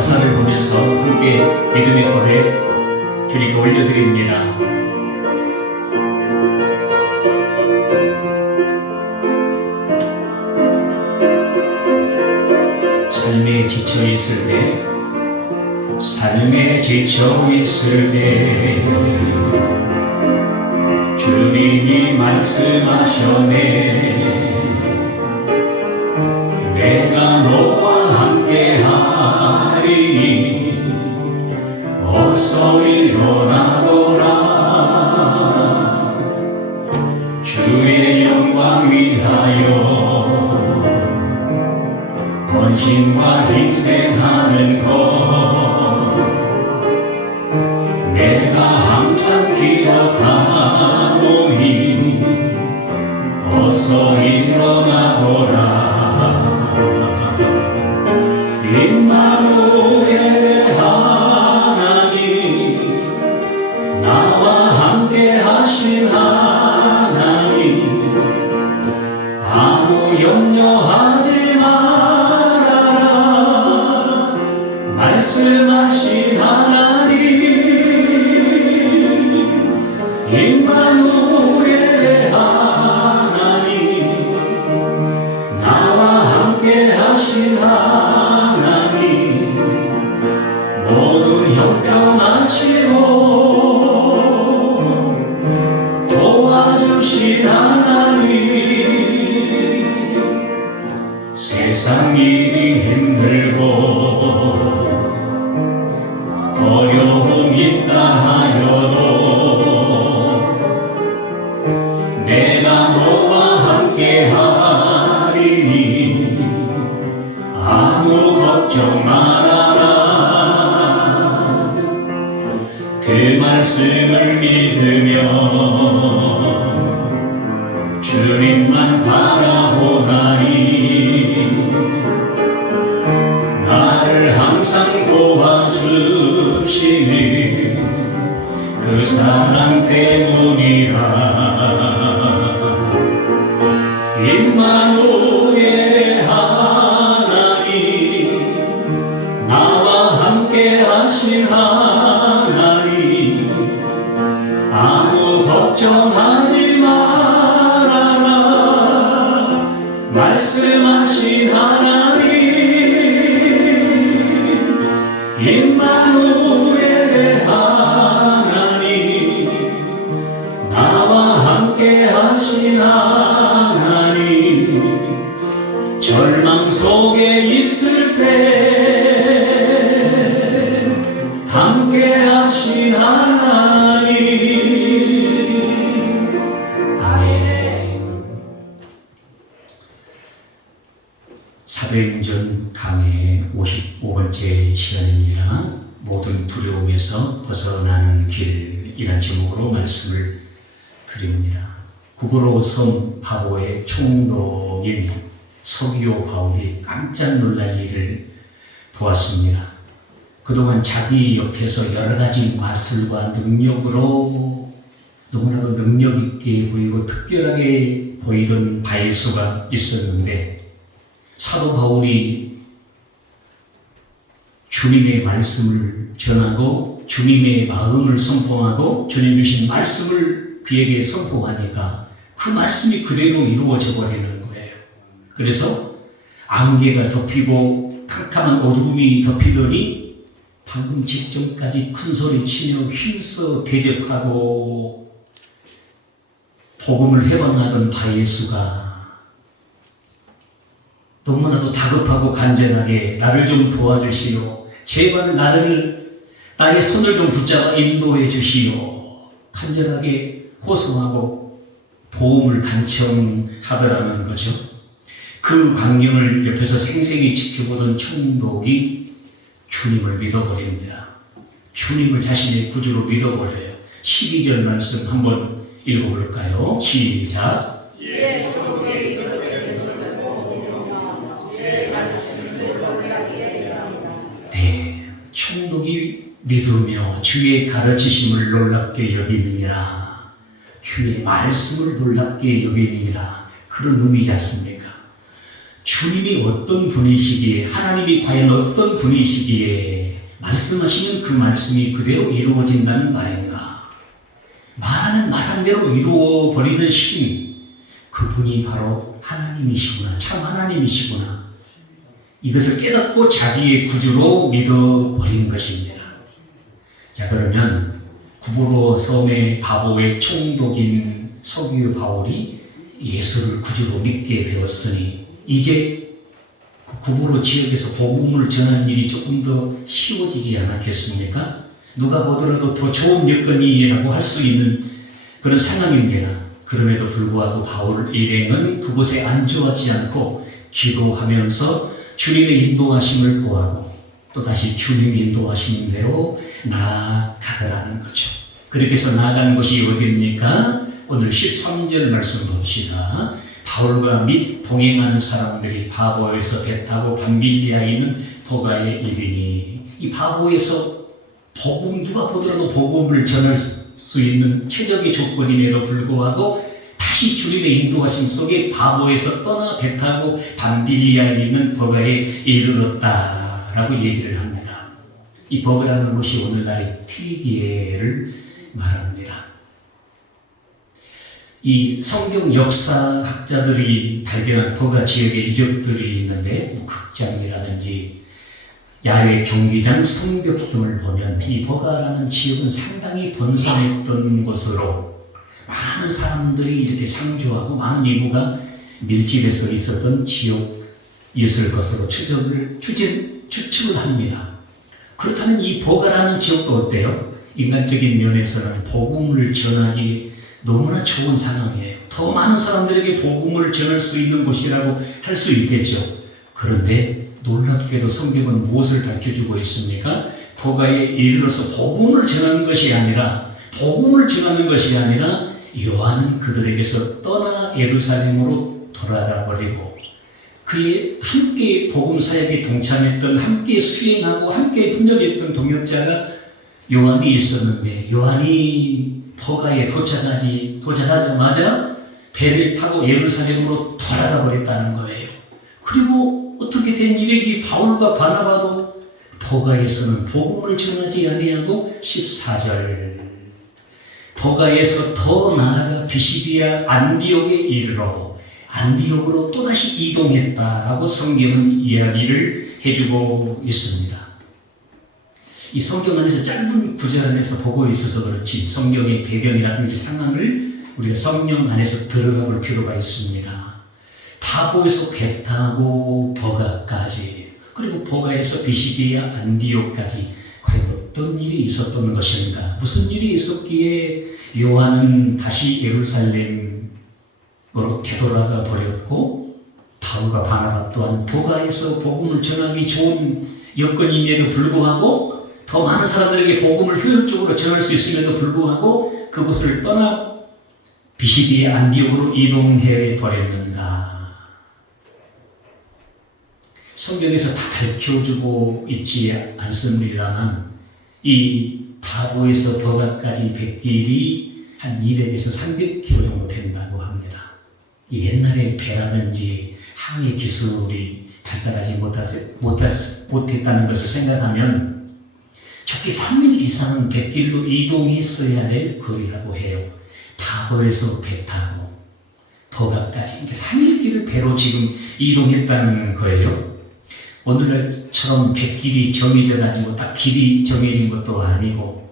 가사를 보면서 함께 믿음의 고백 주님께 올려드립니다. 삶에 지쳐 있을 때, 삶에 지쳐 있을 때 주님이 말씀하셨네. 내가 너와 함께 하리니 어서 일어나거라. 주의 영광 위하여 헌신과 희생하는 것 내가 항상 기억하노니 어서 일어나거라. 임마누엘 하나님 나와 함께 하신 하나님 아무 염려하지 말아라. 말씀하신 하나님 임마누엘 하나님 나와 함께 하신 하나님 모든 형편하시고 도와주신 하나님 세상 일이 힘들고 어려움 있다 하여도 내가 너와 함께 하리니 아무 걱정 말아라. 그 말씀을 믿으며 주님만 바라보나니 나를 항상 도와주시니 그 사랑 때문이라. 임마누엘 하나님 나와 함께 하신 하나님 아무 걱정하지 말아라. 말씀하신 하나님 임마누엘 하나님 나와 함께 하신 하나님 절망 속에 있을 때 함께 하신 하나님. 아멘. 사도행전 강의 55번째 시간입니다. 모든 두려움에서 벗어나는 길이란 제목으로 말씀을 드립니다. 구그로 섬 바보의 총독인 서기오 바울이 깜짝 놀랄 일을 보았습니다. 그동안 자기 옆에서 여러 가지 마술과 능력으로 너무나도 능력 있게 보이고 특별하게 보이던 바예수가 있었는데 사도 바울이 주님의 말씀을 전하고 주님의 마음을 선포하고 주님 주신 말씀을 그에게 선포하니까 그 말씀이 그대로 이루어져 버리는 거예요. 그래서 안개가 덮이고 캄캄한 어둠이 덮이더니 방금 직전까지 큰 소리 치며 힘써 대적하고 복음을 해방하던 바예수가 너무나도 다급하고 간절하게 나를 좀 도와주시오. 제발 나의 손을 좀 붙잡아 인도해 주시오. 간절하게 호소하고 도움을 간청하더라는 거죠. 그 광경을 옆에서 생생히 지켜보던 총독이 주님을 믿어버립니다. 주님을 자신의 구주로 믿어버려요. 12절 말씀 한번 읽어볼까요? 시작. 예, 총독이 그렇게 된 것을 보며 주의 가르치심을 놀랍게 여깁니다. 네, 총독이 믿으며 주의 가르치심을 놀랍게 여기느니라. 주의 말씀을 놀랍게 여기느니라. 그런 의미지 않습니까? 주님이 어떤 분이시기에, 하나님이 과연 어떤 분이시기에 말씀하시면 그 말씀이 그대로 이루어진다는 말인가? 말하는 말한 대로 이루어버리는 신, 그분이 바로 하나님이시구나, 참 하나님이시구나. 이것을 깨닫고 자기의 구주로 믿어버린 것입니다. 자, 그러면 구브로 섬의 바보의 총독인 서기의 바울이 예수를 구주로 믿게 되었으니 이제 그 구브로 지역에서 복음을 전하는 일이 조금 더 쉬워지지 않았겠습니까? 누가 보더라도 더 좋은 여건이라고 할 수 있는 그런 상황입니다. 그럼에도 불구하고 바울 일행은 그곳에 안주하지 않고 기도하면서 주님의 인도하심을 구하고 또다시 주님의 인도하시는 대로 나아가더라는 거죠. 그렇게 해서 나아가는 곳이 어디입니까? 오늘 13절 말씀 봅시다. 바울과 및 동행하는 사람들이 바보에서 배 타고 밤빌리아에 있는 보가에 이르니, 이 바보에서 복음, 누가 보더라도 복음을 전할 수 있는 최적의 조건임에도 불구하고 다시 주님의 인도하심 속에 바보에서 떠나 배 타고 밤빌리아에 있는 보가에 이르렀다라고 얘기를 합니다. 이 보가라는 곳이 오늘날의 튀기에를 말합니다. 이 성경 역사학자들이 발견한 보가 지역의 유적들이 있는데, 극장이라든지 야외 경기장, 성벽 등을 보면 이 보가라는 지역은 상당히 번성했던 곳으로 많은 사람들이 이렇게 상주하고 많은 인구가 밀집해서 있었던 지역이었을 것으로 추측을 합니다. 그렇다면 이 보가라는 지역도 어때요? 인간적인 면에서는 복음을 전하기 너무나 좋은 상황이에요. 더 많은 사람들에게 복음을 전할 수 있는 곳이라고 할 수 있겠죠. 그런데 놀랍게도 성경은 무엇을 밝혀주고 있습니까? 보가에 이르러서 복음을 전하는 것이 아니라 요한은 그들에게서 떠나 예루살렘으로 돌아가 버리고 그의 함께 복음 사역에 동참했던, 함께 수행하고 함께 협력했던 동역자가 요한이 있었는데, 요한이 보가에 도착하자마자 배를 타고 예루살렘으로 돌아가 버렸다는 거예요. 그리고 어떻게 된 일인지 바울과 바나바도 보가에서는 복음을 전하지 아니하고 14절 보가에서 더 나아가 비시디아 안디옥에 이르러 안디옥으로 또다시 이동했다라고 성경은 이야기를 해주고 있습니다. 이 성경 안에서 짧은 구절 안에서 보고 있어서 그렇지 성경의 배경이라든지 상황을 우리가 성경 안에서 들어가 볼 필요가 있습니다. 바보에서 배 타고 보가까지, 그리고 보가에서 비시디아 안디옥까지 과연 어떤 일이 있었던 것인가? 무슨 일이 있었기에 요한은 다시 예루살렘으로 되돌아가 버렸고 바울과 바나바 또한 보가에서 복음을 전하기 좋은 여건임에도 불구하고 더 많은 사람들에게 복음을 효율적으로 전할 수 있음에도 불구하고 그곳을 떠나 비시디아 안디옥으로 이동해 버렸는가? 성경에서 다 밝혀주고 있지 않습니다만 이 바보에서 보가까지 백길이 한 200에서 300km 정도 된다고 합니다. 옛날에 배라든지 항해 기술이 발달하지 못했다는 것을 생각하면 적게 3일 이상은 백길로 이동했어야 될 거리라고 해요. 바보에서 배 타고 보가까지, 그러니까 3일 길을 배로 지금 이동했다는 거예요. 오늘날처럼 백길이 정해져가지고 딱 길이 정해진 것도 아니고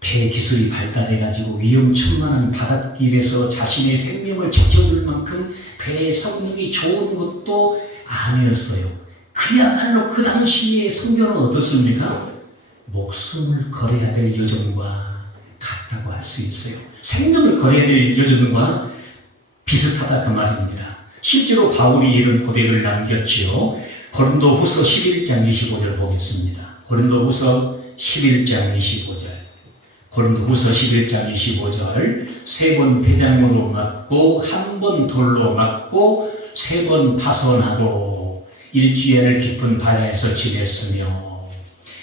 배 기술이 발달해가지고 위험천만한 바닷길에서 자신의 생명을 지켜줄 만큼 배의 성능이 좋은 것도 아니었어요. 그야말로 그 당시에 성경은 어떻습니까? 목숨을 걸어야 될 여정과 같다고 할 수 있어요. 생명을 걸어야 될 여정과 비슷하다 그 말입니다. 실제로 바울이 이런 고백을 남겼지요. 고린도후서 11장 25절 보겠습니다. 고린도후서 11장 25절. 고린도후서 11장 25절. 3번 대장으로 맞고 1번 돌로 맞고 3번 파손하고 일주일을 깊은 바다에서 지냈으며,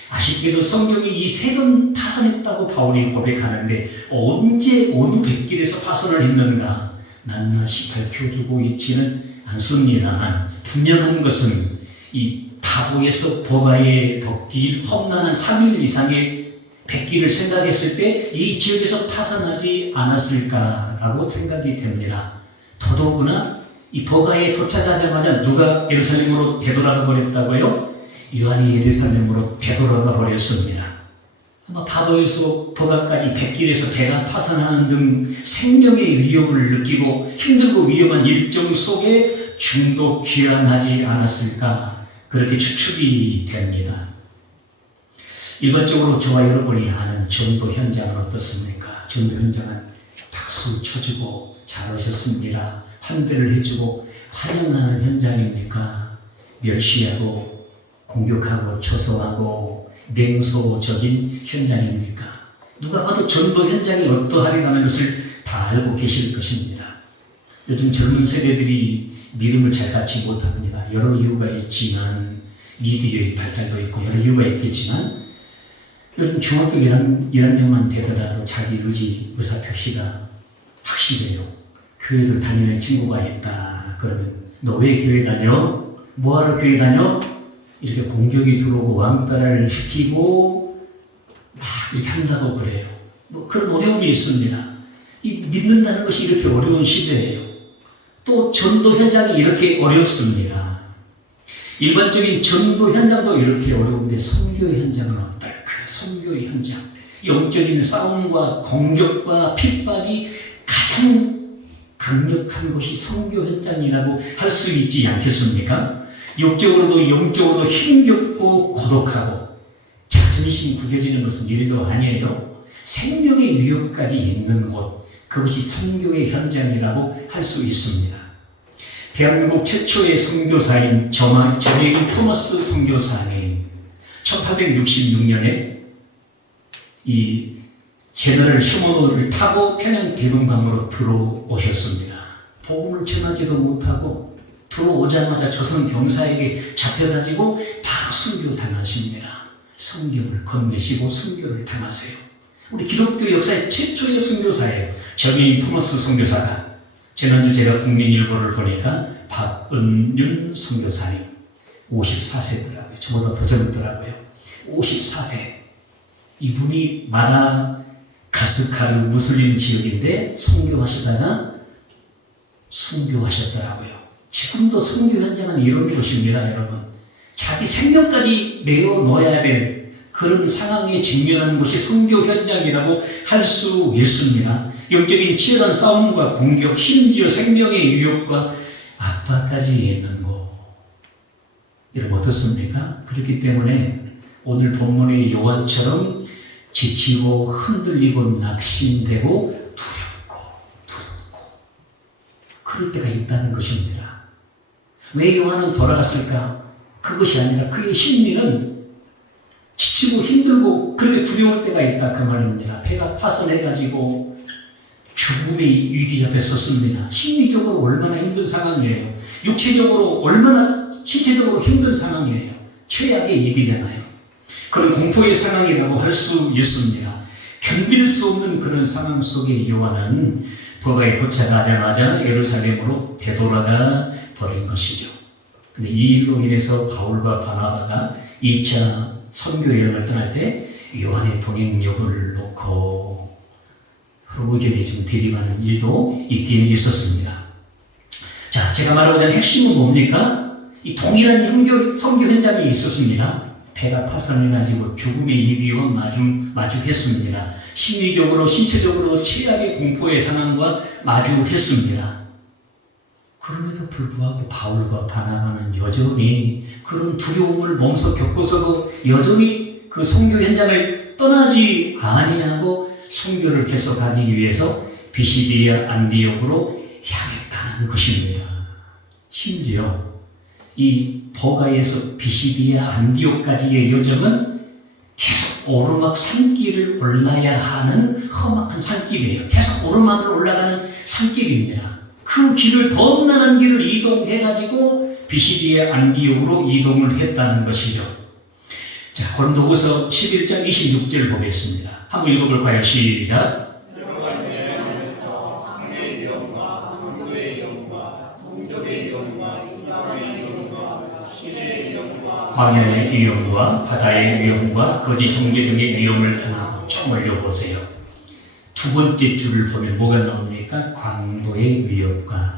아쉽게도 성경이 이 3번 파손했다고 바울이 고백하는데 언제 어느 백길에서 파손을 했는가 낱낱이 밝혀주고 있지는 않습니다만 분명한 것은 이 파고에서 보가에 덮길 험난한 3일 이상의 백기를 생각했을 때 이 지역에서 파산하지 않았을까라고 생각이 됩니다. 더더구나 이 보가에 도착하자마자 누가 예루살렘으로 되돌아가 버렸다고요? 요한이 예루살렘으로 되돌아가 버렸습니다. 아마 파도에서 보가까지 백길에서 배가 파산하는 등 생명의 위협을 느끼고 힘들고 위험한 일정 속에 중도 귀환하지 않았을까 그렇게 추측이 됩니다. 일반적으로 저와 여러분이 아는 전도 현장은 어떻습니까? 전도 현장은 박수 쳐주고 잘 오셨습니다. 환대를 해주고 환영하는 현장입니까? 멸시하고 공격하고 초소하고 냉소적인 현장입니까? 누가 봐도 전도 현장이 어떠하리라는 것을 다 알고 계실 것입니다. 요즘 젊은 세대들이 믿음을 잘 갖지 못합니다. 여러 이유가 있지만 미디어의 발달도 있고 여러 이유가 있겠지만 요즘 중학교 1학년만 되더라도 자기 의사표시가 확실해요. 교회를 다니는 친구가 있다. 그러면 너 왜 교회 다녀? 뭐하러 교회 다녀? 이렇게 공격이 들어오고 왕따를 시키고 막 이렇게 한다고 그래요. 뭐 그런 어려움이 있습니다. 이 믿는다는 것이 이렇게 어려운 시대예요. 또 전도 현장이 이렇게 어렵습니다. 일반적인 전도 현장도 이렇게 어려운데 선교의 현장은 어떨까요? 선교의 현장. 영적인 싸움과 공격과 핍박이 가장 강력한 곳이 선교 현장이라고 할 수 있지 않겠습니까? 육적으로도 영적으로도 힘겹고 고독하고 자존심 구겨지는 것은 일도 아니에요. 생명의 위협까지 있는 곳, 그것이 선교의 현장이라고 할 수 있습니다. 대한민국 최초의 선교사인 저메인 토마스 선교사님, 1866년에 이 제너럴 휴먼호를 타고 평양 대동강으로 들어오셨습니다. 복음을 전하지도 못하고 들어오자마자 조선 병사에게 잡혀가지고 바로 순교 당하십니다. 성경을 건네시고 순교를 당하세요. 우리 기독교 역사의 최초의 선교사예요. 저메인 토마스 선교사가. 지난주 제가 국민일보를 보니까 박은윤 선교사님 54세더라고요. 저보다 더 젊더라고요. 54세. 이분이 마다가스카르 무슬림 지역인데 선교하시다가 순교하셨더라고요. 지금도 선교 현장은 이런 곳입니다, 여러분. 자기 생명까지 내어놓아야 될 그런 상황에 직면하는 것이 선교 현장이라고 할 수 있습니다. 영적인 치열한 싸움과 공격, 심지어 생명의 위협과 압박까지 있는 곳. 여러분 어떻습니까? 그렇기 때문에 오늘 본문의 요한처럼 지치고 흔들리고 낙심되고 두렵고 그럴 때가 있다는 것입니다. 왜 요한은 돌아갔을까? 그것이 아니라 그의 심리는 지치고 힘들고 그렇게 두려울 때가 있다 그 말입니다. 배가 파손해가지고 죽음의 위기 옆에 섰습니다. 심리적으로 얼마나 힘든 상황이에요. 육체적으로 얼마나 신체적으로 힘든 상황이에요. 최악의 얘기잖아요. 그런 공포의 상황이라고 할 수 있습니다. 견딜 수 없는 그런 상황 속에 요한은 보가에 도착하자마자 예루살렘으로 되돌아가 버린 것이죠. 근데 이 일로 인해서 바울과 바나바가 2차 선교 여행을 떠날 때 요한의 동행력을 놓고 서로 의견이 좀 대립하는 일도 있긴 있었습니다. 자, 제가 말하고자 하는 핵심은 뭡니까? 이 동일한 선교 현장이 있었습니다. 배가 파산해가지고 죽음의 위기와 마주했습니다. 심리적으로, 신체적으로 최악의 공포의 상황과 마주했습니다. 그럼에도 불구하고 바울과 바나바는 여전히 그런 두려움을 몸소 겪고서도 여전히 그 선교 현장을 떠나지 아니하고 선교를 계속하기 위해서 비시디아 안디옥으로 향했다는 것입니다. 심지어 이 보가에서 비시디아 안디옥까지의 여정은 계속 오르막 산길을 올라야 하는 험악한 산길이에요. 계속 오르막을 올라가는 산길입니다. 그 길을 더 험난한 길을 이동해가지고 비시디아 안디옥으로 이동을 했다는 것이죠. 자, 고린도후서 11장 26절 보겠습니다. 한번 읽어볼까요? 시작. 광야의 위험과 바다의 위험과 거짓 형제 등의 위험을 하나 좀 올려보세요. 두 번째 줄을 보면 뭐가 나옵니까? 강도의 위협과.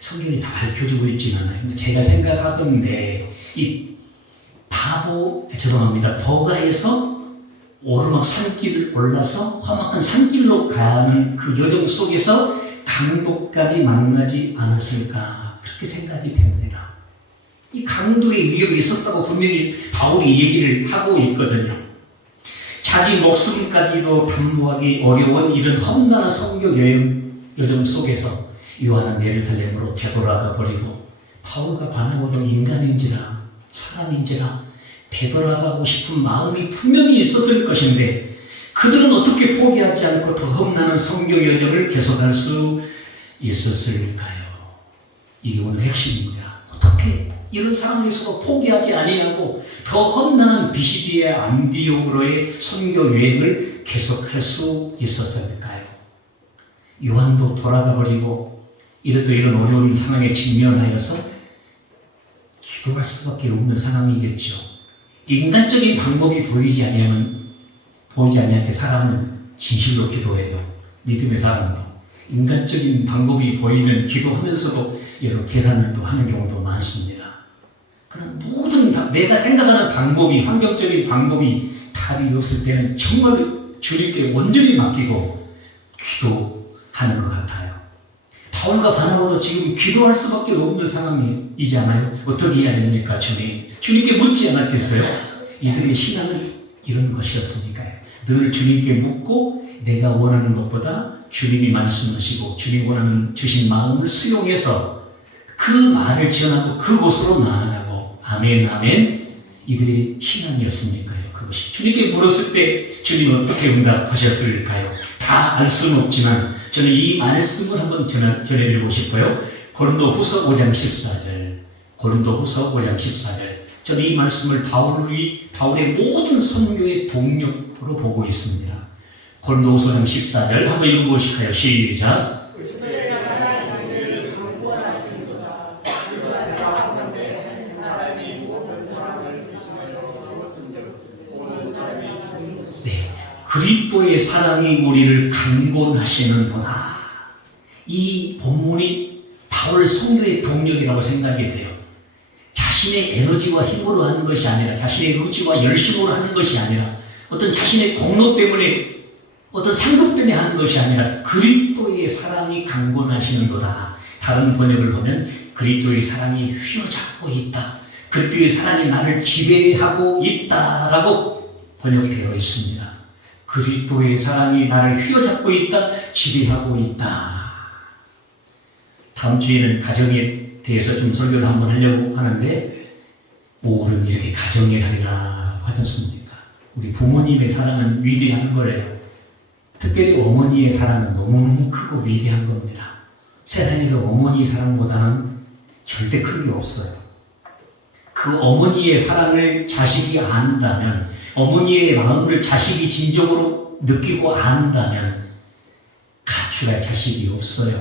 성경이 다 밝혀주고 있지는 않아요. 근데 제가 생각하건데 이 버가에서 오르막 산길을 올라서 험악한 산길로 가는 그 여정 속에서 강도까지 만나지 않았을까 그렇게 생각이 됩니다. 이 강도의 위협이 있었다고 분명히 바울이 얘기를 하고 있거든요. 자기 목숨까지도 담보하기 어려운 이런 험난한 선교 여정 속에서 요한은 예루살렘으로 되돌아가 버리고 바울과 바나바도 인간인지라 사람인지라 되돌아가고 싶은 마음이 분명히 있었을 것인데 그들은 어떻게 포기하지 않고 더 험난한 선교 여정을 계속할 수 있었을까요? 이게 오늘 핵심입니다. 어떻게 이런 상황에서도 포기하지 아니하고 더 험난한 비시디의 안디옥으로의 선교 여행을 계속할 수 있었을까요? 요한도 돌아가 버리고 이래도 이런 어려운 상황에 직면하여서 기도할 수밖에 없는 상황이겠죠. 인간적인 방법이 보이지 아니하면 사람은 진실로 기도해요. 믿음의 사람도 인간적인 방법이 보이면 기도하면서도 여러 계산을 또 하는 경우도 많습니다. 그런 모든 내가 생각하는 방법이 환경적인 방법이 답이 없을 때는 정말 주님께 온전히 맡기고 기도하는 것 같아요. 바울과 바나바도 지금 기도할 수밖에 없는 상황이지 않아요? 어떻게 해야 됩니까? 주님께 묻지 않았겠어요? 이들의 신앙은 이런 것이었으니까요. 늘 주님께 묻고 내가 원하는 것보다 주님이 말씀하시고 주님 원하는 주신 마음을 수용해서 그 말을 전하고 그곳으로 나아가고 아멘 아멘 이들의 신앙이었으니까요. 그것이 주님께 물었을 때 주님 어떻게 응답하셨을까요? 다 알 수는 없지만 저는 이 말씀을 한번 전해드리고 싶어요. 고린도후서 5장 14절 고린도후서 5장 14절 저는 이 말씀을 바울의 모든 선교의 동력으로 보고 있습니다. 고린도후서 5장 14절 한번 읽어보실까요? 시작. 그리스도의 사랑이 우리를 강권하시는도다. 이 본문이 바울 선교의 동력이라고 생각이 돼요. 자신의 에너지와 힘으로 하는 것이 아니라 자신의 의지와 열심으로 하는 것이 아니라 어떤 자신의 공로 때문에 어떤 상급 때문에 하는 것이 아니라 그리스도의 사랑이 강권하시는도다. 다른 번역을 보면 그리스도의 사랑이 휘어잡고 있다. 그리스도의 사랑이 나를 지배하고 있다라고 번역되어 있습니다. 그리스도의 사랑이 나를 휘어잡고 있다, 지배하고 있다. 다음 주에는 가정에 대해서 좀 설교를 한번 하려고 하는데 오늘은 이렇게 가정이라고 하지 않습니까? 우리 부모님의 사랑은 위대한 거예요. 특별히 어머니의 사랑은 너무너무 크고 위대한 겁니다. 세상에서 어머니 사랑보다는 절대 큰 게 없어요. 그 어머니의 사랑을 자식이 안다면 어머니의 마음을 자식이 진정으로 느끼고 안다면 가출할 자식이 없어요.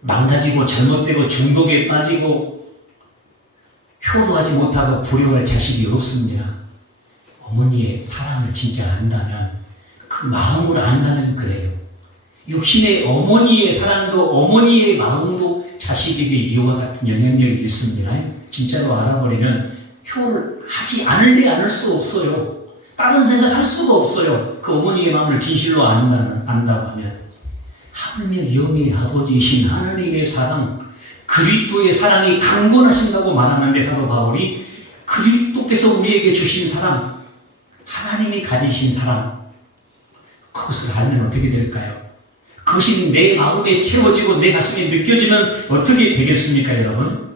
망가지고 잘못되고 중독에 빠지고 효도하지 못하고 불효할 자식이 없습니다. 어머니의 사랑을 진짜 안다면 그 마음을 안다면 그래요. 육신의 어머니의 사랑도 어머니의 마음도 자식에게 이와 같은 영향력이 있습니다. 진짜로 알아버리면 효를 하지 않을 수 없어요. 다른 생각할 수가 없어요. 그 어머니의 마음을 진실로 안다고 하면 하물며 영의 아버지이신 하나님의 사랑, 그리스도의 사랑이 강권하신다고 말하는데 사도 바울이 그리스도께서 우리에게 주신 사랑, 하나님이 가지신 사랑, 그것을 알면 어떻게 될까요? 그것이 내 마음에 채워지고 내 가슴에 느껴지면 어떻게 되겠습니까, 여러분?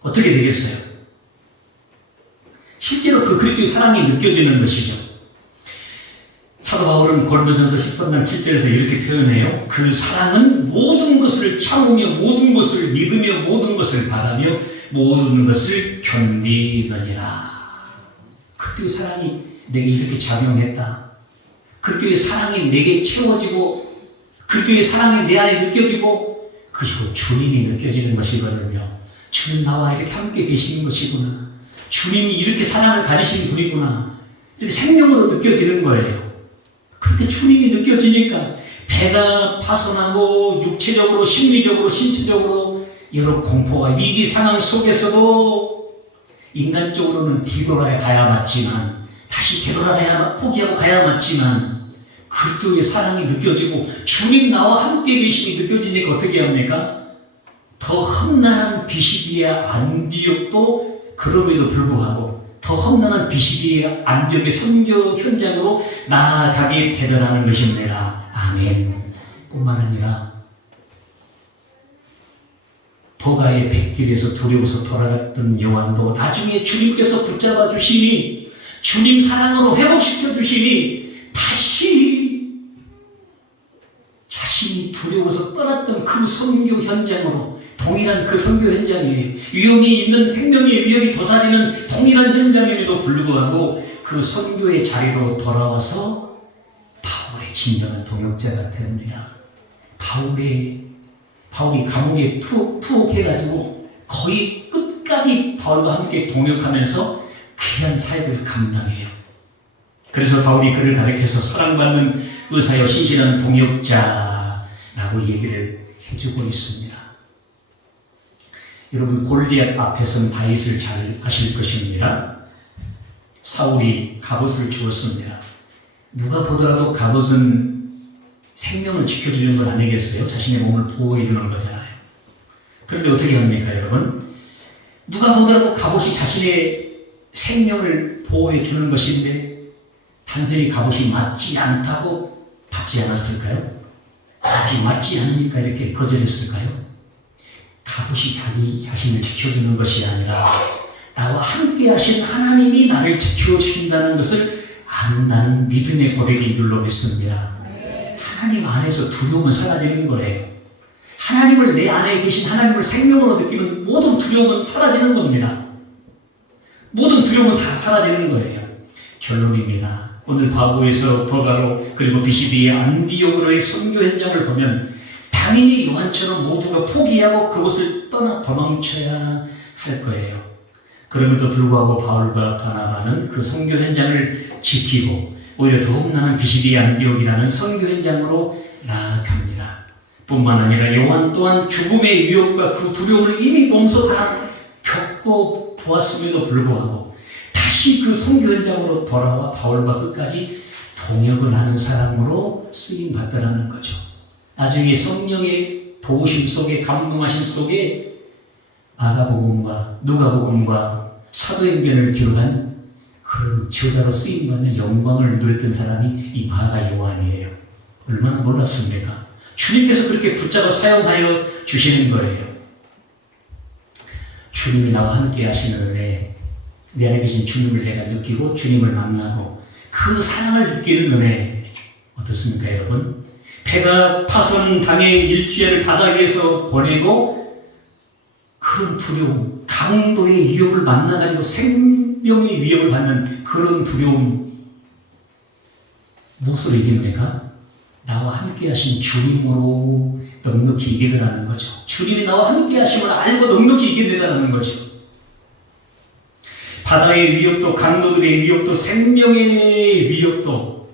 어떻게 되겠어요? 실제로 그 그리스도의 사랑이 느껴지는 것이죠. 사도 바울은 고린도전서 13장 7절에서 이렇게 표현해요. 그 사랑은 모든 것을 참으며 모든 것을 믿으며 모든 것을 바라며 모든 것을 견디느니라. 그리스도의 사랑이 내게 이렇게 작용했다. 그리스도의 사랑이 내게 채워지고 그리스도의 사랑이 내 안에 느껴지고 그리고 주님이 느껴지는 것이거든요. 주님 나와 이렇게 함께 계시는 것이구나. 주님이 이렇게 사랑을 가지신 분이구나. 이렇게 생명으로 느껴지는 거예요. 그렇게 주님이 느껴지니까 배가 파손하고 육체적으로, 심리적으로, 신체적으로 여러 공포가 위기 상황 속에서도 인간적으로는 뒤돌아가야 맞지만, 다시 되돌아가야 포기하고 가야 맞지만, 그리스도의 사랑이 느껴지고 주님 나와 함께 계심이 느껴지니까 어떻게 합니까? 더 험난한 비시기의 안디옥도 그럼에도 불구하고 더 험난한 비시기의 안디옥의 선교 현장으로 나아가게 되더라는 것입니다. 아멘. 뿐만 아니라 버가의 백길에서 두려워서 돌아갔던 요한도 나중에 주님께서 붙잡아 주시니, 주님 사랑으로 회복시켜 주시니 다시 자신이 두려워서 떠났던 그 선교 현장으로, 동일한 그 선교 현장이에요. 위험이 있는, 생명의 위험이 도사리는 동일한 현장임에도 불구하고 그 선교의 자리로 돌아와서 바울의 진정한 동역자가 됩니다. 바울이 감옥에 투옥해가지고 거의 끝까지 바울과 함께 동역하면서 귀한 사역을 감당해요. 그래서 바울이 그를 가리켜서 사랑받는 의사여 신실한 동역자라고 얘기를 해주고 있습니다. 여러분, 골리앗 앞에서는 다윗을 잘 아실 것입니다. 사울이 갑옷을 주었습니다. 누가 보더라도 갑옷은 생명을 지켜주는 건 아니겠어요? 자신의 몸을 보호해주는 거잖아요. 그런데 어떻게 합니까, 여러분? 누가 보더라도 갑옷이 자신의 생명을 보호해주는 것인데 단순히 갑옷이 맞지 않다고 받지 않았을까요? 갑옷이 맞지 않으니까 이렇게 거절했을까요? 갑옷이 자기 자신을 지켜주는 것이 아니라 나와 함께 하신 하나님이 나를 지켜주신다는 것을 안다는 믿음의 고백인 줄로 믿습니다. 하나님 안에서 두려움은 사라지는 거예요. 하나님을 내 안에 계신 하나님을 생명으로 느끼는 모든 두려움은 사라지는 겁니다. 모든 두려움은 다 사라지는 거예요. 결론입니다. 오늘 바보에서 버가로 그리고 비시디의 안디옥으로의 선교 현장을 보면 당연히 요한처럼 모두가 포기하고 그곳을 떠나 도망쳐야 할 거예요. 그럼에도 불구하고 바울과 바나바는 그 선교 현장을 지키고 오히려 더 험난한 비시디의 안디옥이라는 선교 현장으로 나아갑니다. 뿐만 아니라 요한 또한 죽음의 위협과 그 두려움을 이미 몸소 다 겪고 보았음에도 불구하고 다시 그 선교 현장으로 돌아와 바울과 끝까지 동역을 하는 사람으로 쓰임받더라는 거죠. 나중에 성령의 도우심 속에, 감동하심 속에 마가복음과 누가복음과 사도행전을 기록한 그 저자로 쓰임받는 영광을 누렸던 사람이 이 마가 요한이에요. 얼마나 놀랍습니까? 주님께서 그렇게 붙잡아 사용하여 주시는 거예요. 주님이 나와 함께 하시는 은혜, 내 안에 계신 주님을 내가 느끼고 주님을 만나고 그 사랑을 느끼는 은혜 어떻습니까, 여러분? 배가 파손 당해 일주일을 바다 위에서 보내고 그런 두려움, 강도의 위협을 만나가지고 생명의 위협을 받는 그런 두려움 무엇으로 이깁니까? 나와 함께 하신 주님으로 넉넉히 이기더라는 거죠. 주님이 나와 함께 하심을 알고 넉넉히 이기더라는 거죠. 바다의 위협도, 강도들의 위협도, 생명의 위협도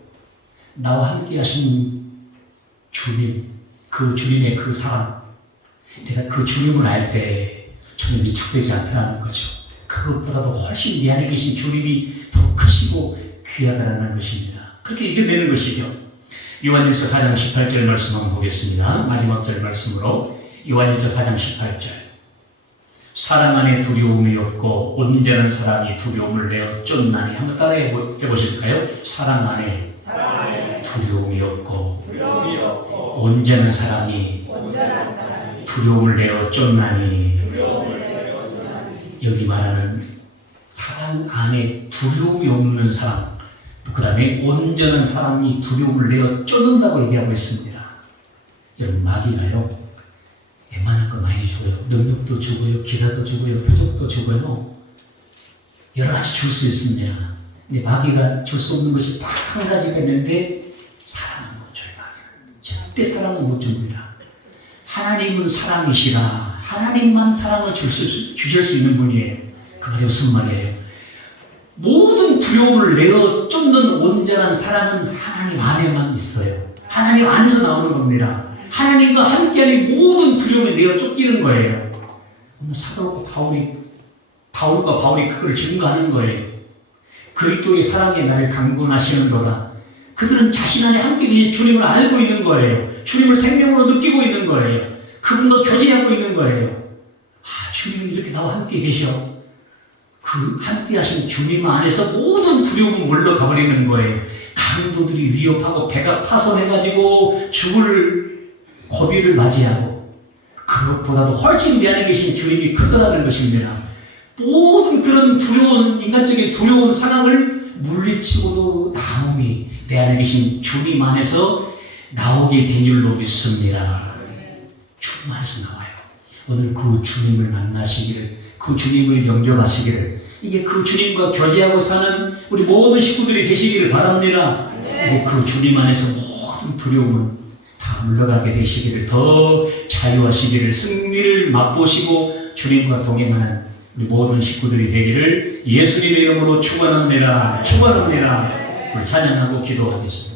나와 함께 하신 주님, 그 주님의 그 사랑, 내가 그 주님을 알 때 저는 위축되지 않다는 거죠. 그것보다도 훨씬 내 안에 계신 주님이 더 크시고 귀하다는 것입니다. 그렇게 이겨내는 것이죠. 요한일서 4장 18절 말씀 한번 보겠습니다. 마지막 절 말씀으로 요한일서 4장 18절. 사랑 안에 두려움이 없고 온전한 사람이 두려움을 내어 쫓나니. 한번 따라해 보실까요? 사랑 안에 두려움이 없고 온전한 사람이 두려움을 내어 쫓나니. 여기 말하는 사랑 안에 두려움이 없는 사람, 그 다음에 온전한 사람이 두려움을 내어 쫓는다고 얘기하고 있습니다. 여러분, 마귀가요 웬만한 거 많이 줘요. 능력도 주고요, 기사도 주고요, 표적도 주고요, 여러 가지 줄 수 있습니다. 근데 마귀가 줄 수 없는 것이 딱 한 가지가 있는데 사랑은 못 줘요. 절대 사랑은 못 줍니다. 하나님은 사랑이시라. 하나님만 사랑을 주실 수 있는 분이에요. 그 말이 무슨 말이에요? 모든 두려움을 내어 쫓는 온전한 사람은 하나님 안에만 있어요. 하나님 안에서 나오는 겁니다. 하나님과 함께하는 모든 두려움을 내어 쫓기는 거예요. 오늘 사도 바울과 바울이 그걸 증거하는 거예요. 그리스도의 사랑에 나를 강권하시는도다. 그들은 자신 안에 함께 계신 주님을 알고 있는 거예요. 주님을 생명으로 느끼고 있는 거예요. 그분과 교제하고 있는 거예요. 주님이 이렇게 나와 함께 계셔. 그 함께 하신 주님 안에서 모든 두려움은 물러가 버리는 거예요. 강도들이 위협하고 배가 파손해가지고 죽을 고비를 맞이하고 그것보다도 훨씬 내 안에 계신 주님이 크더라는 것입니다. 모든 그런 두려운 인간적인 두려운 상황을 물리치고도 나음이 내 안에 계신 주님 안에서 나오게 된 줄로 믿습니다. 주님 안에서 나와요. 오늘 그 주님을 만나시기를, 그 주님을 영접하시기를, 이게 그 주님과 교제하고 사는 우리 모든 식구들이 되시기를 바랍니다. 그 주님 안에서 모든 두려움은 다 물러가게 되시기를, 더 자유하시기를, 승리를 맛보시고 주님과 동행하는 우리 모든 식구들이 되기를 예수님의 이름으로 축원합니다. 축원합니다. 우리 찬양하고 기도하겠습니다.